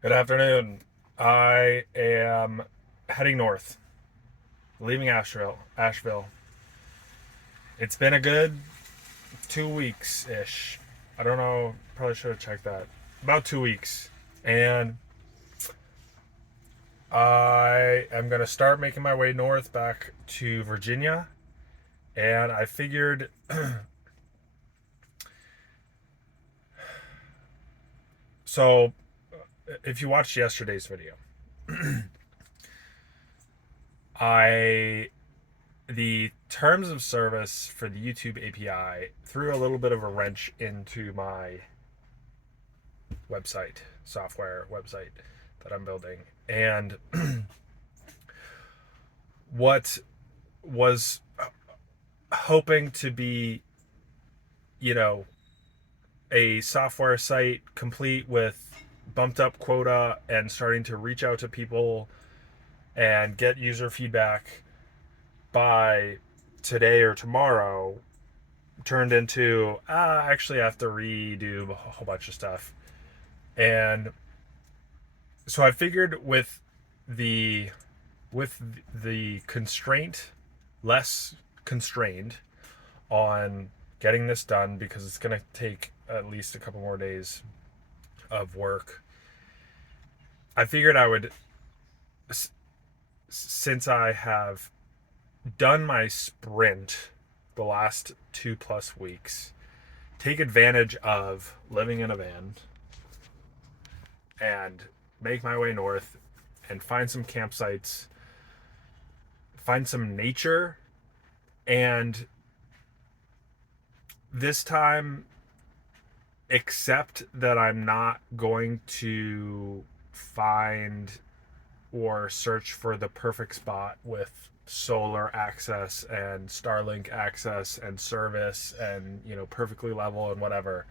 Good afternoon. I am heading north, leaving Asheville. It's been a good 2 weeks ish. I don't know, probably should have checked that. About 2 weeks. And I am going to start making my way north back to Virginia. And I figured, so if you watched yesterday's video, I the terms of service for the YouTube API threw a little bit of a wrench into my software website that I'm building. And what was hoping to be, you know, a software site complete with bumped up quota and starting to reach out to people and get user feedback by today or tomorrow turned into actually I have to redo a whole bunch of stuff. And so I figured the with the constraint, less constrained on getting this done because it's going to take at least a couple more days of work. I figured I would, since I have done my sprint the last 2+ weeks, take advantage of living in a van and make my way north and find some campsites, find some nature, and this time accept that I'm not going to find or search for the perfect spot with solar access and Starlink access and service and, perfectly level and whatever.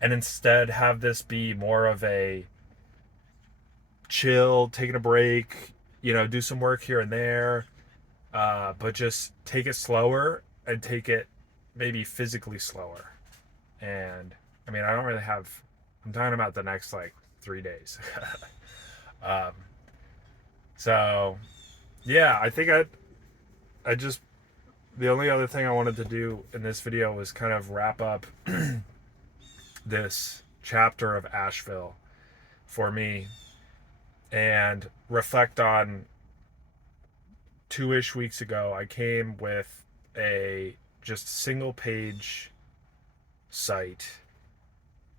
And instead have this be more of a chill, taking a break, do some work here and there, but just take it slower and take it maybe physically slower. And I mean, I don't really have, I'm talking about the next like 3 days. um, so yeah, I think I just, the only other thing I wanted to do in this video was kind of wrap up this chapter of Asheville for me and reflect on 2-ish weeks ago. I came with a just single page site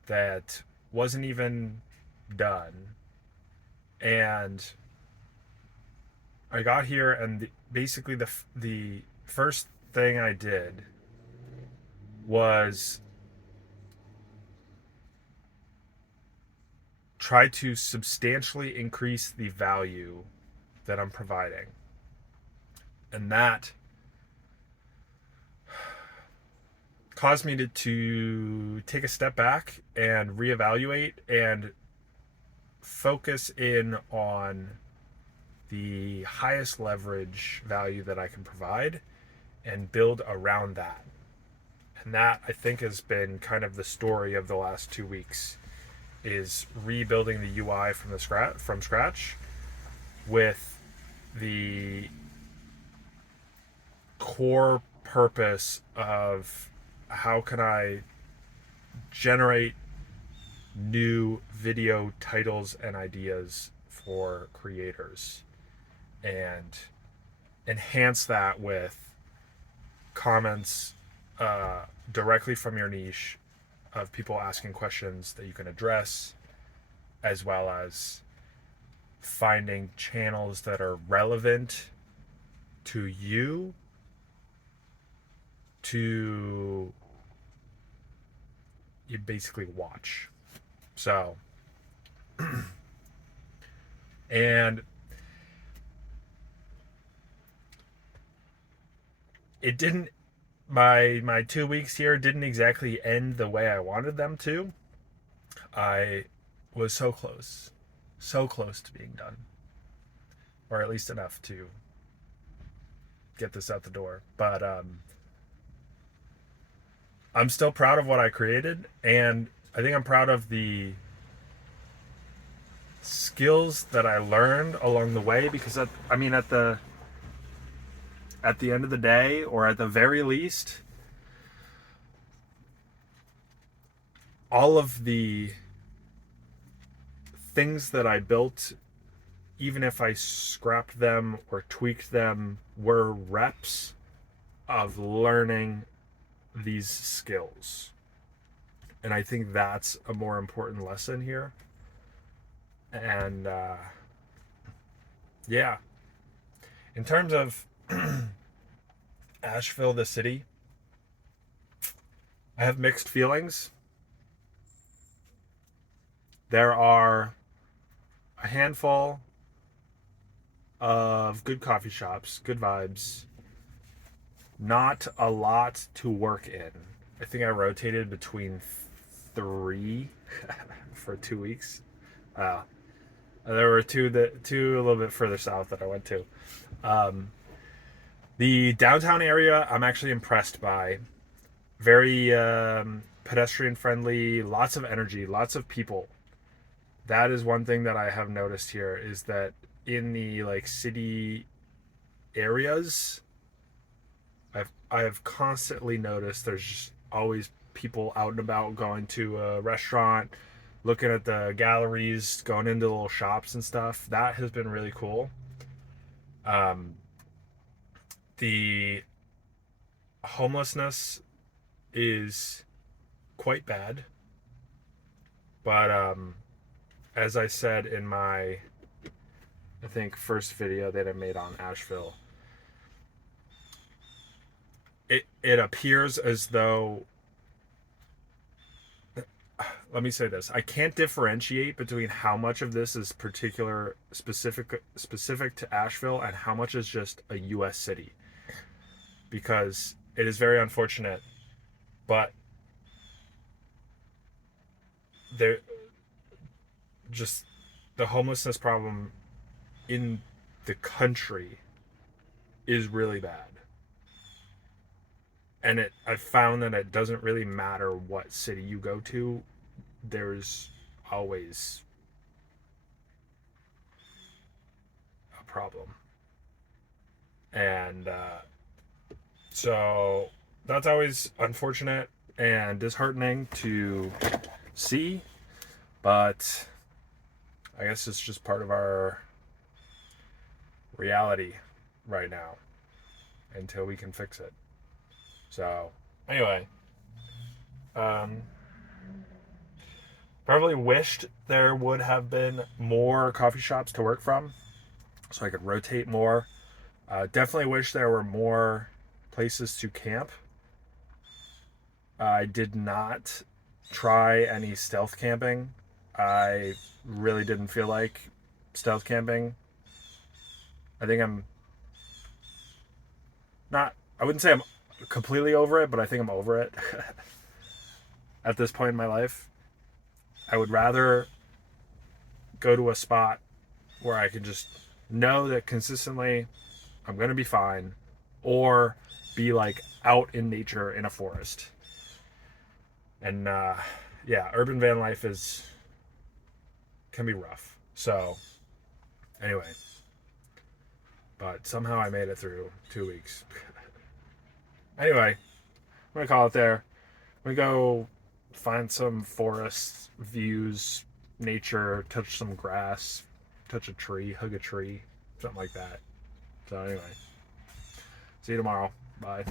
that wasn't even done. And I got here, and basically the first thing I did was try to substantially increase the value that I'm providing. And that caused me to take a step back and reevaluate and focus in on the highest leverage value that I can provide and build around that. And that, I think, has been kind of the story of the last 2 weeks, is rebuilding the UI from scratch with the core purpose of how can I generate new video titles and ideas for creators and enhance that with comments directly from your niche of people asking questions that you can address, as well as finding channels that are relevant to you to you basically watch. So, and it didn't, my 2 weeks here didn't exactly end the way I wanted them to. I was so close to being done, or at least enough to get this out the door. But I'm still proud of what I created, and I think I'm proud of the skills that I learned along the way, because I mean, at the end of the day, or at the very least, all of the things that I built, even if I scrapped them or tweaked them, were reps of learning these skills. And I think that's a more important lesson here. And yeah, in terms of Asheville, the city, I have mixed feelings. There are a handful of good coffee shops, good vibes, not a lot to work in. I think I rotated between 3 for 2 weeks. There were two a little bit further south that I went to. The downtown area, I'm actually impressed by. Very pedestrian friendly, lots of energy, lots of people. That is one thing that I have noticed here, is that in the like city areas, I have constantly noticed there's just always people out and about, going to a restaurant, looking at the galleries, going into little shops and stuff. That has been really cool. The homelessness is quite bad, but as I said in my, I think, first video that I made on Asheville, it appears as though, let me say this, I can't differentiate between how much of this is specific to Asheville and how much is just a US city, because it is very unfortunate, but there just the homelessness problem in the country is really bad. And I found that it doesn't really matter what city you go to, there's always a problem. And so that's always unfortunate and disheartening to see, but I guess it's just part of our reality right now until we can fix it. So anyway, probably wished there would have been more coffee shops to work from so I could rotate more. Definitely wish there were more places to camp. I did not try any stealth camping. I really didn't feel like stealth camping. I think I'm not, I wouldn't say I'm completely over it, but I think I'm over it at this point in my life. I would rather go to a spot where I can just know that consistently I'm going to be fine, or be like out in nature in a forest. And yeah, urban van life can be rough. So anyway, but somehow I made it through 2 weeks. Anyway, I'm gonna call it there. I'm gonna go find some forest views, nature, touch some grass, touch a tree, hug a tree, something like that. So anyway, see you tomorrow. Bye.